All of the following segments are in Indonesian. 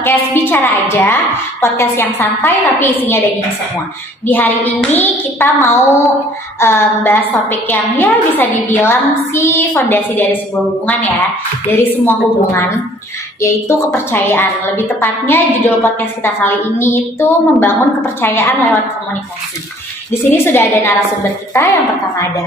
podcast Bicara Aja, podcast yang santai tapi isinya daging semua. Di hari ini kita mau bahas topik yang ya bisa dibilang sih fondasi dari sebuah hubungan ya, dari semua hubungan, yaitu kepercayaan. Lebih tepatnya judul podcast kita kali ini itu membangun kepercayaan lewat komunikasi. Di sini sudah ada narasumber kita. Yang pertama ada.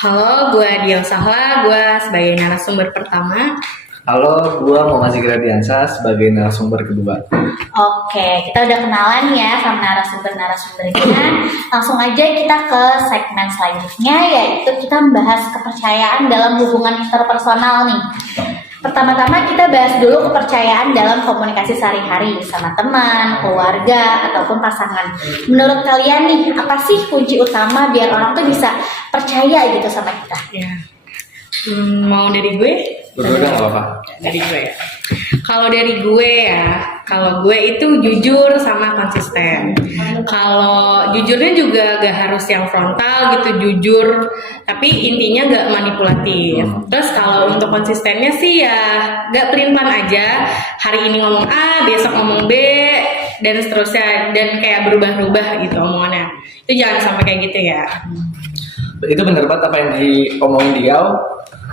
Halo, gue Diel Sahla, gue sebagai narasumber pertama. Halo, gue Muhammad Zikri Radiansyah sebagai narasumber kedua. Oke, kita udah kenalan ya sama narasumbernya. Langsung aja kita ke segmen selanjutnya, yaitu kita membahas kepercayaan dalam hubungan interpersonal nih. Pertama-tama kita bahas dulu kepercayaan dalam komunikasi sehari-hari sama teman, keluarga, ataupun pasangan. Menurut kalian nih, apa sih kunci utama biar orang tuh bisa percaya gitu sama kita? Ya. Mau dari gue? Berdua nggak apa-apa. Dari gue ya. Kalau gue itu jujur sama konsisten. Kalau jujurnya juga gak harus yang frontal gitu, jujur, tapi intinya gak manipulatif. Terus kalau untuk konsistennya sih ya gak pelin-pelan aja. Hari ini ngomong A, besok ngomong B, dan seterusnya, dan kayak berubah-ubah gitu omongannya. Itu jangan sampai kayak gitu ya. Itu bener banget apa yang diomongin dia.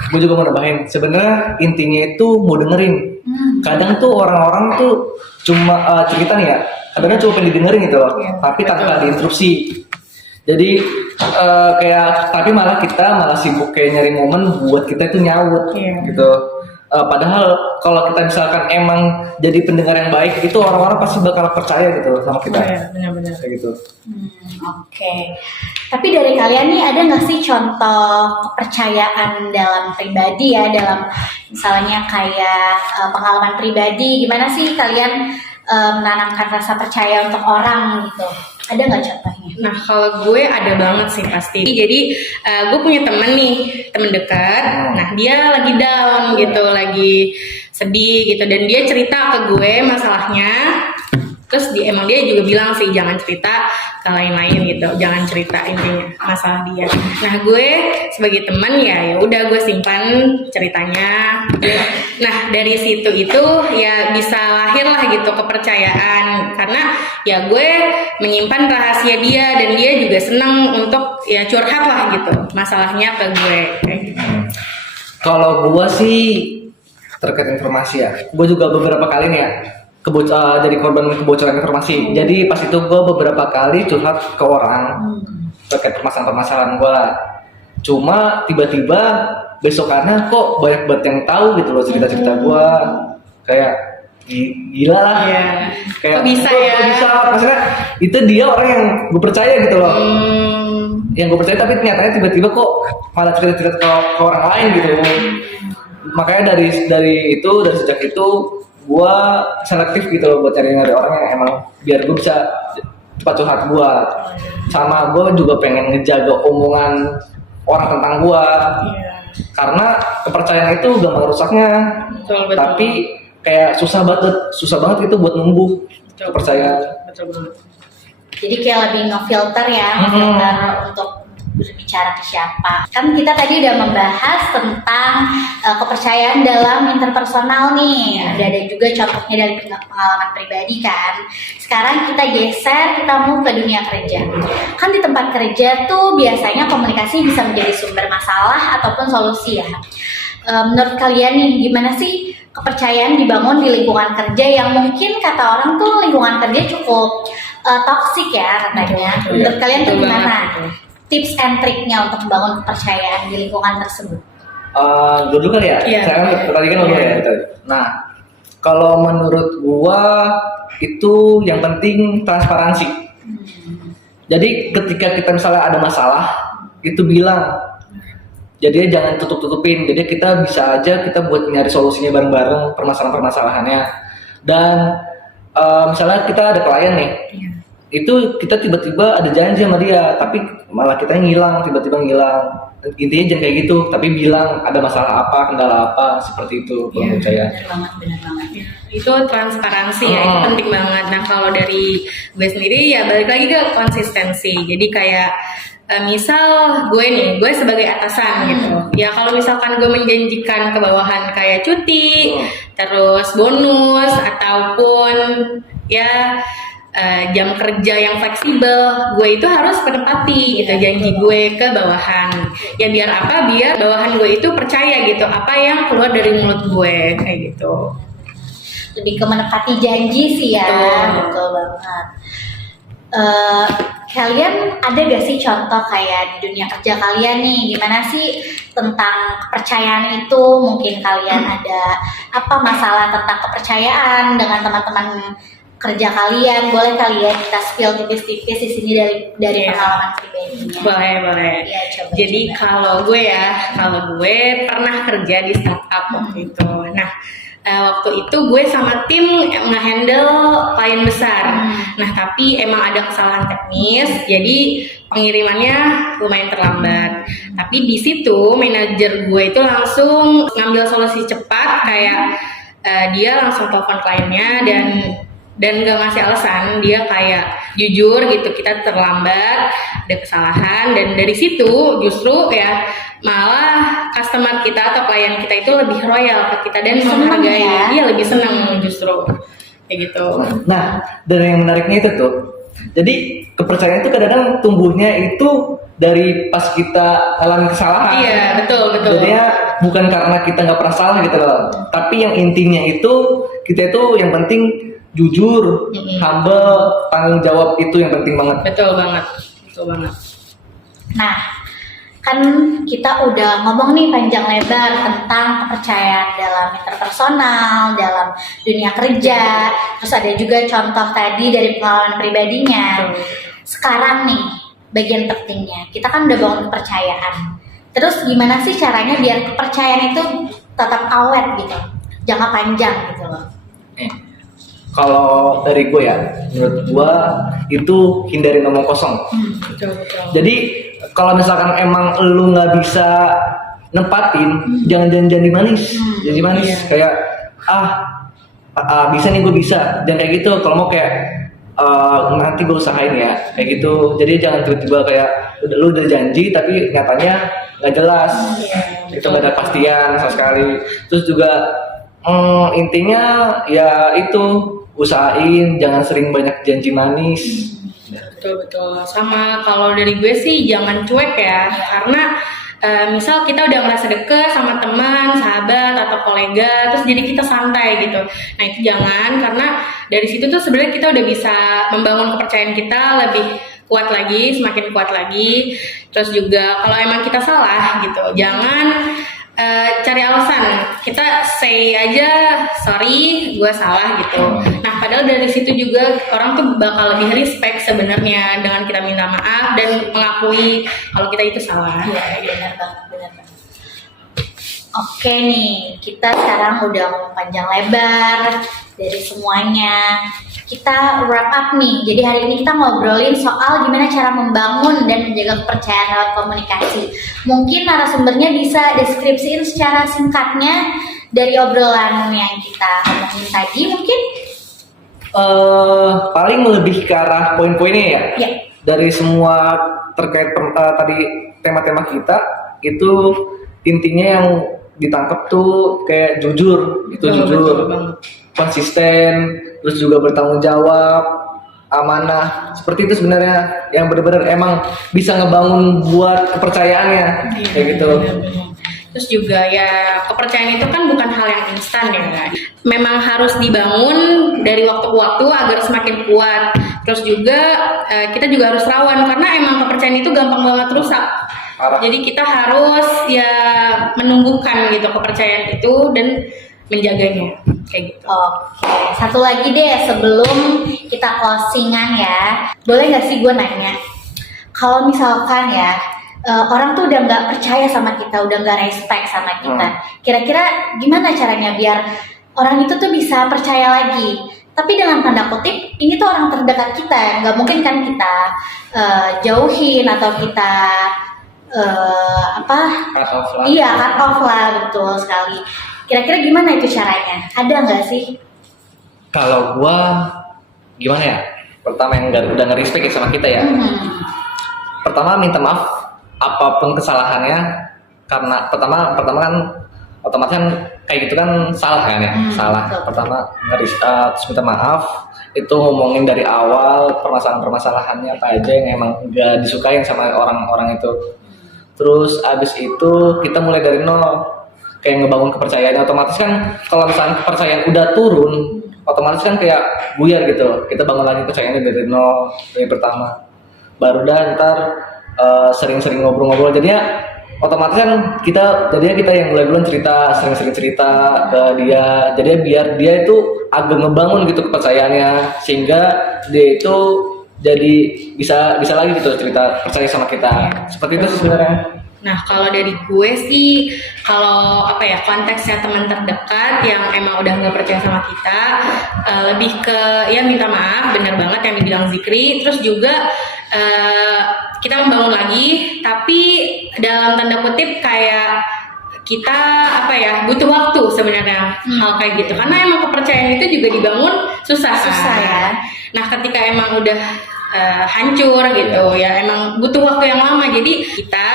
Gue juga mau nambahin, sebenarnya intinya itu mau dengerin. Kadang tuh orang-orang tuh cuma cerita nih ya, kadang cuma pengen didengerin gitu loh, tapi tanpa diinterupsi. Jadi tapi malah kita sibuk kayak nyari momen buat kita itu nyaut gitu. Padahal kalau kita misalkan emang jadi pendengar yang baik, itu orang-orang pasti bakal percaya gitu sama kita. Benar-benar kayak gitu. Oke. Tapi dari kalian nih ada nggak sih contoh kepercayaan dalam pribadi ya, dalam misalnya kayak pengalaman pribadi, gimana sih kalian menanamkan rasa percaya untuk orang gitu? Ada nggak contohnya? Nah, kalau gue ada banget sih pasti. Jadi gue punya temen dekat. Nah, dia lagi down gitu, lagi sedih gitu, dan dia cerita ke gue masalahnya. Terus emang dia juga bilang sih jangan cerita ke lain-lain gitu, jangan cerita intinya masalah dia. Nah, gue sebagai teman ya udah gue simpan ceritanya. Nah, dari situ itu ya bisa lahir lah gitu kepercayaan, karena ya gue menyimpan rahasia dia dan dia juga senang untuk ya curhat lah gitu masalahnya ke gue kayak gitu. Kalau gue sih terkait informasi ya, gue juga beberapa kali nih ya jadi korban kebocoran informasi. Jadi pas itu gue beberapa kali curhat ke orang terkait permasalahan gue. Cuma tiba-tiba besokannya kok banyak banget yang tahu gitu loh cerita-cerita gue. Kayak gila lah. Kayak kok bisa ya? Kok bisa? Maksudnya itu dia orang yang gue percaya gitu loh. Yang gue percaya, tapi nyatanya tiba-tiba kok malah cerita-cerita ke orang lain gitu. Makanya dari sejak itu gue selektif gitu loh buat nyari orang yang emang biar gue bisa cepat curhat gue. Sama gue juga pengen ngejaga omongan orang tentang gue, karena kepercayaan itu gak merusaknya. Betul. Tapi kayak susah banget itu buat numbuh kepercayaan. Betul banget. Jadi kayak lebih ngefilter ya, ngefilter untuk berbicara ke siapa. Kan kita tadi udah membahas tentang kepercayaan dalam interpersonal nih. Ada juga contohnya dari pengalaman pribadi kan. Sekarang kita geser, kita mau ke dunia kerja. Kan di tempat kerja tuh biasanya komunikasi bisa menjadi sumber masalah ataupun solusi ya. Menurut kalian nih, gimana sih kepercayaan dibangun di lingkungan kerja yang mungkin kata orang tuh lingkungan kerja cukup toksik ya katanya. Menurut kalian tuh gimana? Tips and triknya untuk membangun kepercayaan di lingkungan tersebut? Dulu kali ya? Saya tadi kan ya. Nah, kalau menurut gua itu yang penting transparansi. Jadi ketika kita misalnya ada masalah, itu bilang. Jadi jangan tutup-tutupin. Jadi kita bisa aja kita buat nyari solusinya bareng-bareng permasalahan-permasalahannya. Dan misalnya kita ada klien nih. Itu kita tiba-tiba ada janji sama dia, tapi malah kita tiba-tiba ngilang. Intinya jangan kayak gitu, tapi bilang ada masalah apa, kendala apa, seperti itu menurut saya. Benar banget. Itu transparansi ya, itu penting banget. Nah, kalau dari gue sendiri ya balik lagi ke konsistensi. Jadi kayak misal gue sebagai atasan gitu. Ya kalau misalkan gue menjanjikan ke bawahan kayak cuti, terus bonus ataupun ya jam kerja yang fleksibel, gue itu harus menepati gitu janji gue ke bawahan. Ya biar apa? Biar bawahan gue itu percaya gitu apa yang keluar dari mulut gue kayak gitu. Lebih ke menepati janji sih ya. Betul banget. Kalian ada gak sih contoh kayak di dunia kerja kalian nih, gimana sih tentang kepercayaan itu? Mungkin kalian ada apa masalah tentang kepercayaan dengan teman-teman kerja kalian? Boleh kali ya kita spill tipis-tipis di sini dari pengalaman pribadinya. Boleh. Ya, coba. Jadi kalau gue pernah kerja di startup waktu itu. Nah, waktu itu gue sama tim nge-handle klien besar. Nah, tapi emang ada kesalahan teknis, jadi pengirimannya lumayan terlambat. Tapi di situ manajer gue itu langsung ngambil solusi cepat, kayak dia langsung telepon kliennya dan gak ngasih alasan, dia kayak jujur gitu, kita terlambat, ada kesalahan, dan dari situ justru ya malah customer kita atau klien kita itu lebih royal ke kita dan menghargai, dia lebih senang justru kayak gitu. Nah, dan yang menariknya itu tuh, jadi kepercayaan itu kadang-kadang tumbuhnya itu dari pas kita alami kesalahan. Iya, betul. Jadinya bukan karena kita nggak pernah salah gitu loh, tapi yang intinya itu kita itu yang penting jujur, humble, tanggung jawab, itu yang penting banget. Betul banget. Nah, kan kita udah ngomong nih panjang lebar tentang kepercayaan dalam interpersonal, dalam dunia kerja, terus ada juga contoh tadi dari pengalaman pribadinya. Sekarang nih, bagian pentingnya, kita kan udah bangun kepercayaan. Terus gimana sih caranya biar kepercayaan itu tetap awet gitu, jangka panjang gitu loh? Kalau dari gue ya, menurut gue itu hindari omong kosong. Betul. Jadi kalau misalkan emang lu nggak bisa nempatin, jangan janji manis. Janji manis kayak bisa nih gue bisa, jangan kayak gitu. Kalau mau kayak nanti gue usahain ya, kayak gitu. Jadi jangan tiba-tiba kayak lu udah janji tapi nyatanya nggak jelas, itu nggak ada pastian sama sekali. Terus juga intinya ya itu, usahain jangan sering banyak janji manis. Betul. Sama kalau dari gue sih jangan cuek ya, karena misal kita udah merasa deket sama teman, sahabat atau kolega, terus jadi kita santai gitu. Nah itu jangan, karena dari situ tuh sebenarnya kita udah bisa membangun kepercayaan kita lebih kuat lagi, semakin kuat lagi. Terus juga kalau emang kita salah gitu, jangan cari alasan, kita say aja sorry gue salah gitu. Nah padahal dari situ juga orang tuh bakal lebih respect sebenarnya dengan kita minta maaf dan mengakui kalau kita itu salah. Iya benar banget. Oke nih, kita sekarang udah ngomong panjang lebar dari semuanya. Kita wrap up nih. Jadi hari ini kita ngobrolin soal gimana cara membangun dan menjaga kepercayaan lewat komunikasi. Mungkin narasumbernya bisa deskripsiin secara singkatnya dari obrolan yang kita ngomongin tadi mungkin. Paling lebih ke arah poin-poinnya ya. Dari semua terkait tadi tema-tema kita, itu intinya yang ditangkap tuh kayak jujur, jujur, konsisten, terus juga bertanggung jawab, amanah. Seperti itu sebenarnya yang benar-benar emang bisa ngebangun buat kepercayaannya, kayak gitu. Terus juga ya kepercayaan itu kan bukan hal yang instan ya kan. Memang harus dibangun dari waktu ke waktu agar semakin kuat. Terus juga kita juga harus rawan karena emang kepercayaan itu gampang banget rusak. Jadi kita harus ya menumbuhkan gitu kepercayaan itu dan menjaganya kayak gitu. Oke, satu lagi deh sebelum kita closingan ya, boleh nggak sih gue nanya, kalau misalkan ya orang tuh udah nggak percaya sama kita, udah nggak respect sama kita, kira-kira gimana caranya biar orang itu tuh bisa percaya lagi? Tapi dengan tanda kutip, ini tuh orang terdekat kita, nggak mungkin kan kita jauhin atau kita cut off lah, betul sekali. Kira-kira gimana itu caranya? Ada nggak sih? Kalau gua gimana ya? Pertama yang udah nge-respect ya sama kita ya. pertama minta maaf apapun kesalahannya, karena pertama kan otomatis kan kayak gitu kan salah kan ya, salah. Betul. Pertama terus minta maaf, itu ngomongin dari awal permasalahannya apa aja yang emang gak disukain sama orang-orang itu. Terus abis itu kita mulai dari nol, kayak ngebangun kepercayaan. Otomatis kan kalau misalnya kepercayaan udah turun, otomatis kan kayak buyar gitu. Kita bangun lagi kepercayaannya dari nol, dari pertama. Baru dah ntar sering-sering ngobrol-ngobrol. Jadinya otomatis kan kita yang mulai duluan cerita, sering-sering cerita ke dia. Jadi biar dia itu agak ngebangun gitu kepercayaannya, sehingga dia itu jadi bisa lagi gitu cerita, percaya sama kita. Seperti itu sebenarnya. Nah, kalau dari gue sih, kalau konteksnya teman terdekat yang emang udah nggak percaya sama kita, lebih ke ya minta maaf, bener banget yang dibilang Zikri. Terus juga kita membangun lagi, tapi dalam tanda kutip kayak kita butuh waktu sebenarnya hal kayak gitu, karena emang kepercayaan itu juga dibangun susah ya. Nah, ketika emang udah hancur gitu ya, emang butuh waktu yang lama. Jadi kita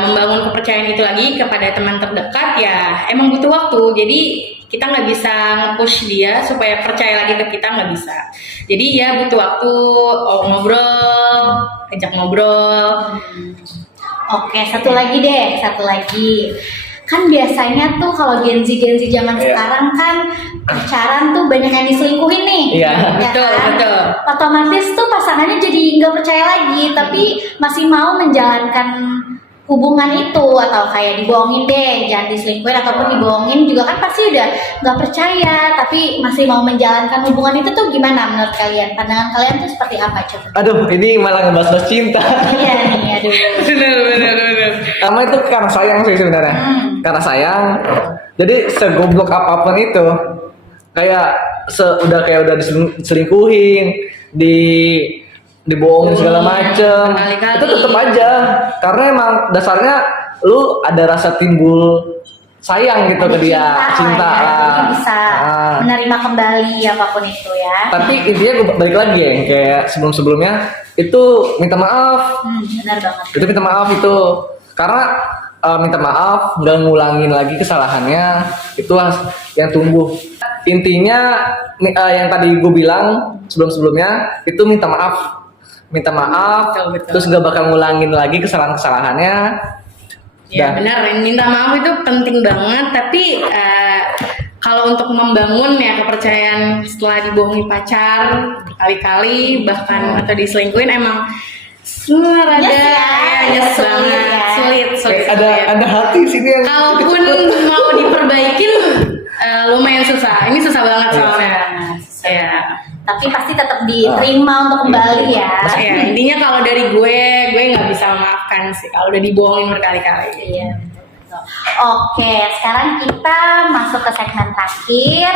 membangun kepercayaan itu lagi kepada teman terdekat ya emang butuh waktu. Jadi kita nggak bisa nge-push dia supaya percaya lagi ke kita, nggak bisa. Jadi ya butuh waktu, ajak ngobrol. Oke, satu lagi. Kan biasanya tuh kalau Gen Z zaman sekarang kan pacaran tuh banyak yang diselingkuhin nih. Iya. Betul. Otomatis tuh pasangannya jadi nggak percaya lagi, tapi masih mau menjalankan hubungan itu, atau kayak dibohongin deh, jangan diselingkuhin ataupun dibohongin juga kan pasti udah nggak percaya, tapi masih mau menjalankan hubungan itu tuh gimana menurut kalian? Pandangan kalian tuh seperti apa coba? Aduh, ini malah ngebahas cinta. Iya nih, aduh. Bener. Sama itu karena sayang sih sebenarnya. Karena sayang. Jadi segoblok apapun itu, udah diselingkuhin, dibohongin segala macem, itu tetap aja, karena emang dasarnya lu ada rasa timbul sayang gitu ke dia, cinta ya, lah. jadi bisa menerima kembali apapun itu ya. Tapi intinya gue balik lagi ya, kayak sebelumnya itu minta maaf. Benar banget. Itu minta maaf itu, karena minta maaf nggak ngulangin lagi kesalahannya, itulah yang tumbuh. Intinya yang tadi gue bilang sebelumnya itu minta maaf, Betul. terus nggak bakal ngulangin lagi kesalahannya. Ya benar, minta maaf itu penting banget. Tapi kalau untuk membangun ya kepercayaan setelah dibohongi pacar berkali-kali bahkan atau diselingkuhin, emang nyes banget, sulit. Ada hati sini yang kalaupun mau diperbaikin lumayan susah. Ini susah banget soalnya. Ya. Tapi pasti tetap diterima untuk kembali ya. Ya, intinya kalau dari gue nggak bisa memaafkan sih kalau udah dibohongin berkali-kali. Iya. Betul. Oke, sekarang kita masuk ke segmen terakhir,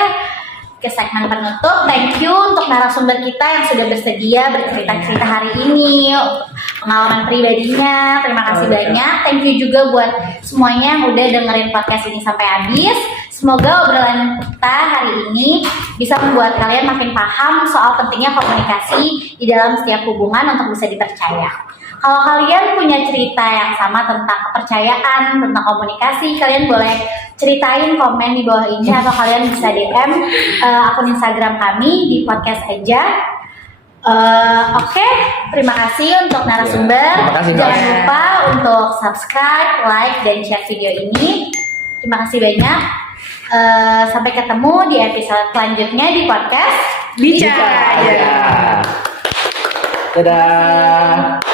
ke segmen penutup. Thank you untuk narasumber kita yang sudah bersedia bercerita-cerita hari ini, pengalaman pribadinya. Terima kasih banyak. Thank you juga buat semuanya yang udah dengerin podcast ini sampai habis. Semoga obrolan kita hari ini bisa membuat kalian makin paham soal pentingnya komunikasi di dalam setiap hubungan untuk bisa dipercaya. Kalau kalian punya cerita yang sama tentang kepercayaan, tentang komunikasi, kalian boleh ceritain, komen di bawah ini, atau kalian bisa DM akun Instagram kami di podcast aja. Oke, terima kasih untuk narasumber. Jangan lupa untuk subscribe, like, dan share video ini. Terima kasih banyak. Sampai ketemu di episode selanjutnya di podcast Bicara. Dadah.